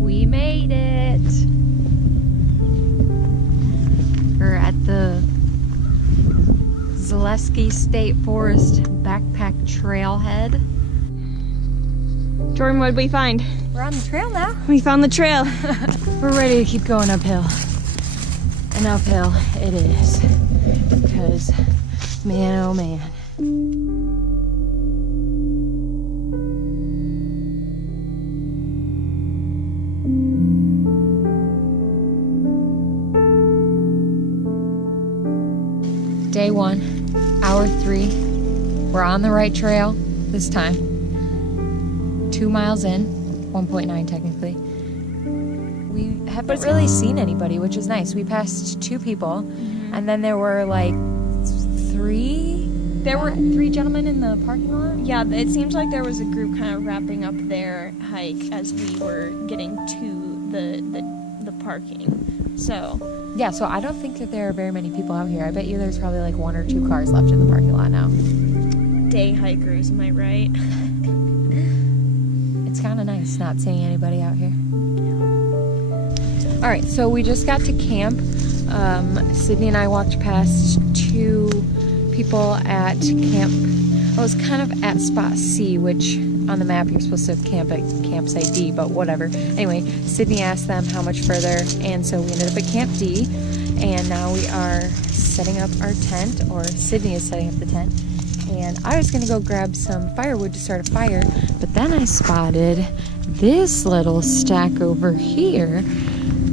We made it. We're at the Zaleski State Forest backpack trailhead. Jordan, what did we find? We're on the trail now. We found the trail. We're ready to keep going uphill. And uphill it is. Because, man, oh man. Day 1, hour 3. We're on the right trail this time. 2 miles in, 1.9 technically. We haven't really seen anybody, which is nice. We passed 2 people, and then there were like 3. There were 3 gentlemen in the parking lot. Yeah, it seems like there was a group kind of wrapping up their hike as we were getting to the parking. So yeah, so I don't think that there are very many people out here. I bet you there's probably like 1 or 2 cars left in the parking lot now. Day hikers, am I right? It's kind of nice not seeing anybody out here. All right, so we just got to camp. Sydney and I walked past 2 people at camp. I was kind of at spot C, which on the map you're supposed to camp at campsite D, but whatever. Anyway, Sydney asked them how much further, and so we ended up at Camp D, and now we are setting up our tent, or Sydney is setting up the tent, and I was gonna go grab some firewood to start a fire, but then I spotted this little stack over here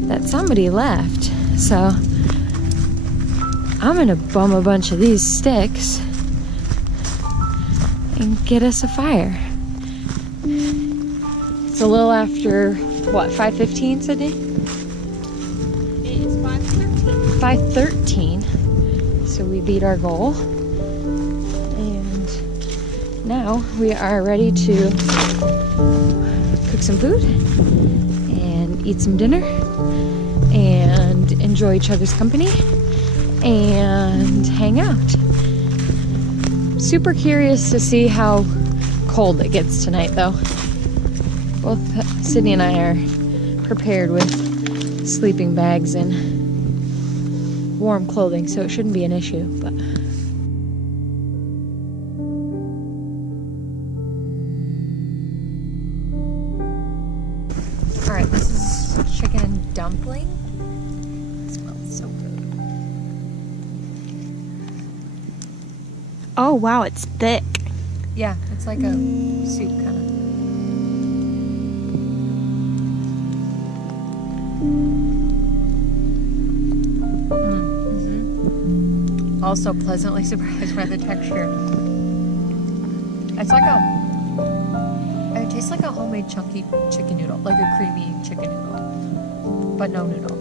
that somebody left, so I'm gonna bum a bunch of these sticks and get us a fire. It's a little after, what, 5:15, Sydney? It is 5:13. 5:13. So we beat our goal. And now we are ready to cook some food and eat some dinner and enjoy each other's company and hang out. Super curious to see how cold it gets tonight, though. Both Sydney and I are prepared with sleeping bags and warm clothing, so it shouldn't be an issue, but all right, this is chicken and dumpling. It smells so good. Oh wow, it's thick. Yeah, it's like a soup kind of. Also pleasantly surprised by the texture. It's like it tastes like a homemade chunky chicken noodle, like a creamy chicken noodle, but no noodle.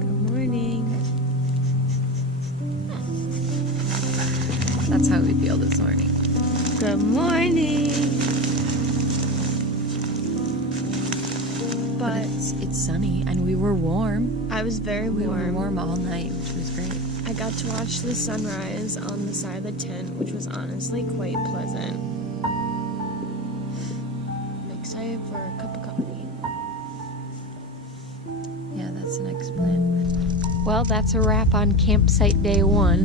Good morning. That's how we feel this morning. Good morning. But it's sunny and we were warm. I was very warm. We were warm all night, which was great. I got to watch the sunrise on the side of the tent, which was honestly quite pleasant. I'm excited for a cup of coffee. Yeah, that's the next plan. Well, that's a wrap on campsite day 1.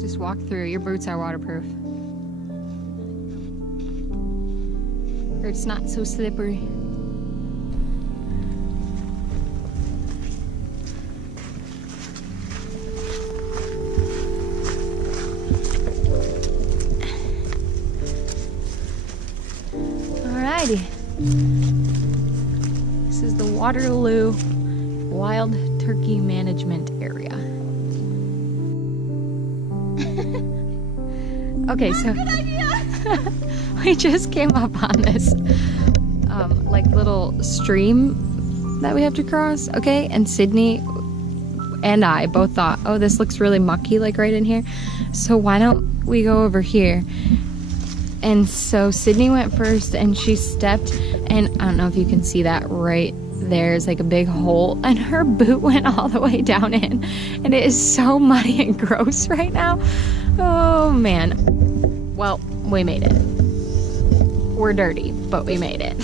Just walk through. Your boots are waterproof. Or it's not so slippery. Alrighty. This is the Waterloo Wild Turkey Management Area. Okay, so we just came up on this like little stream that we have to cross, okay? And Sydney and I both thought, oh, this looks really mucky, like right in here. So why don't we go over here? And so Sydney went first and she stepped, and I don't know if you can see that right there's like a big hole, and her boot went all the way down in, and it is so muddy and gross right now. Oh man. Well, we made it. We're dirty, but we made it.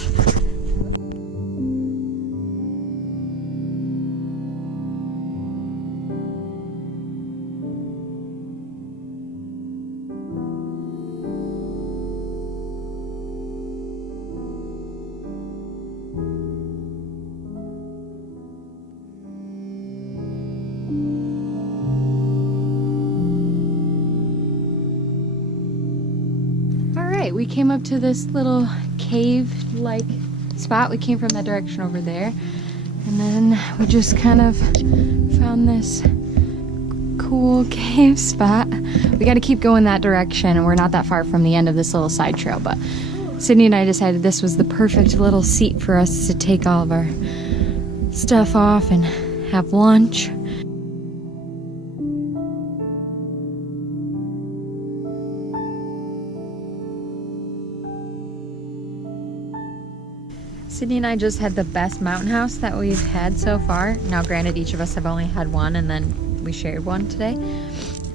We came up to this little cave-like spot. We came from that direction over there, and then we just kind of found this cool cave spot. We got to keep going that direction, and we're not that far from the end of this little side trail, but Sydney and I decided this was the perfect little seat for us to take all of our stuff off and have lunch. Sydney and I just had the best mountain house that we've had so far. Now granted, each of us have only had one, and then we shared one today.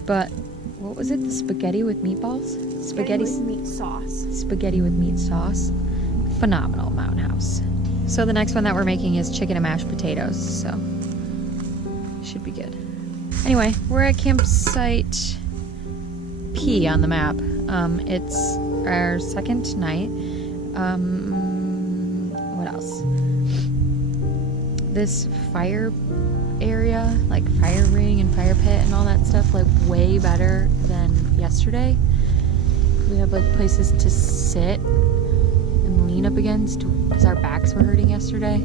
But what was it? The spaghetti with meatballs? Spaghetti with meat sauce. Spaghetti with meat sauce. Phenomenal mountain house. So the next one that we're making is chicken and mashed potatoes, so should be good. Anyway, we're at campsite P on the map. It's our second night. What else? This fire area, like fire ring and fire pit and all that stuff, like way better than yesterday. We have like places to sit and lean up against because our backs were hurting yesterday.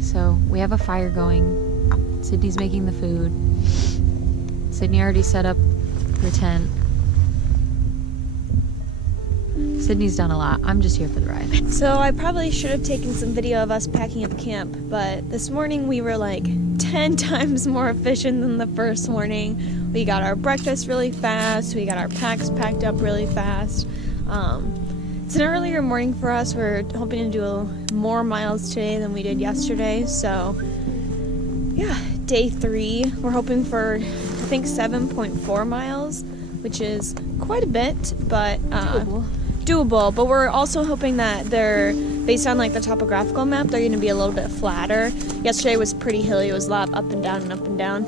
So we have a fire going. Sydney's making the food. Sydney already set up the tent. Sydney's done a lot. I'm just here for the ride. So I probably should have taken some video of us packing up camp, but this morning we were like 10 times more efficient than the first morning. We got our breakfast really fast. We got our packs packed up really fast. It's an earlier morning for us. We're hoping to do more miles today than we did yesterday. So yeah, day 3. We're hoping for, I think, 7.4 miles, which is quite a bit, but doable, but we're also hoping that they're, based on like the topographical map, they're going to be a little bit flatter. Yesterday was pretty hilly. It was a lot of up and down and up and down.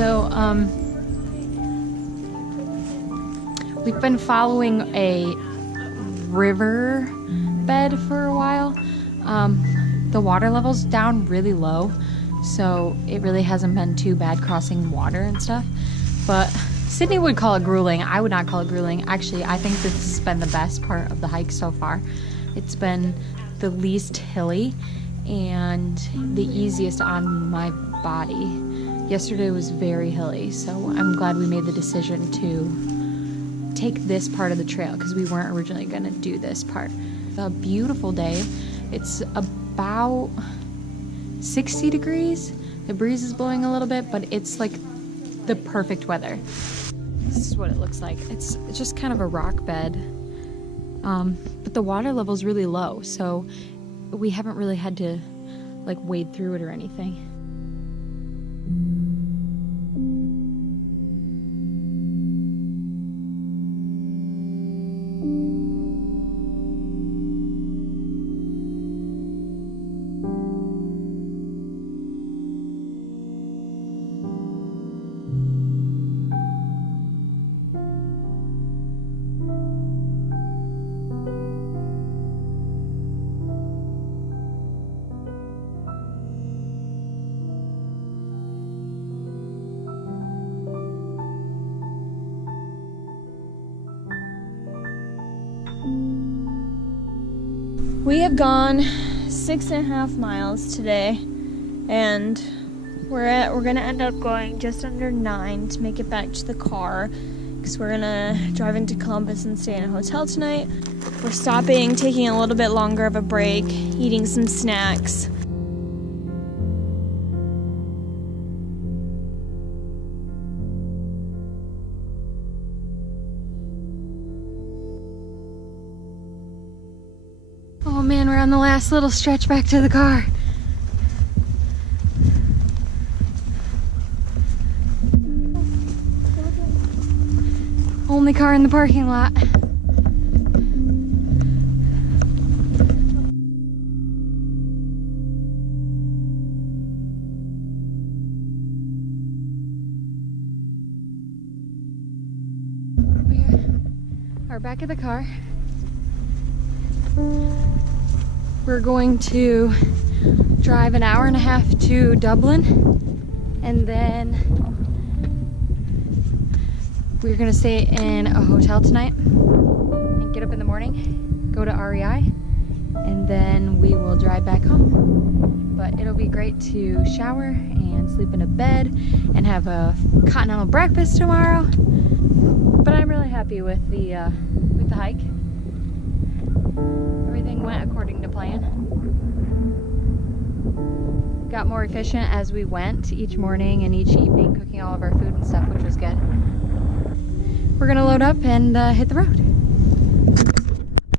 So, we've been following a river bed for a while. The water level's down really low, so it really hasn't been too bad crossing water and stuff. But Sydney would call it grueling. I would not call it grueling. Actually, I think this has been the best part of the hike so far. It's been the least hilly and the easiest on my body. Yesterday was very hilly, so I'm glad we made the decision to take this part of the trail because we weren't originally going to do this part. It's a beautiful day. It's about 60 degrees. The breeze is blowing a little bit, but it's like the perfect weather. This is what it looks like. It's just kind of a rock bed, but the water level is really low, so we haven't really had to like wade through it or anything. We have gone 6.5 miles today, and we're gonna end up going just under 9 to make it back to the car, because we're gonna drive into Columbus and stay in a hotel tonight. We're stopping, taking a little bit longer of a break, eating some snacks. Oh man, we're on the last little stretch back to the car. Only car in the parking lot. We are back at the car. We're going to drive an hour and a half to Dublin, and then we're gonna stay in a hotel tonight and get up in the morning, go to REI, and then we will drive back home. But it'll be great to shower and sleep in a bed and have a continental breakfast tomorrow. But I'm really happy with the hike. Everything went according to plan. Got more efficient as we went each morning and each evening, cooking all of our food and stuff, which was good. We're gonna load up and hit the road.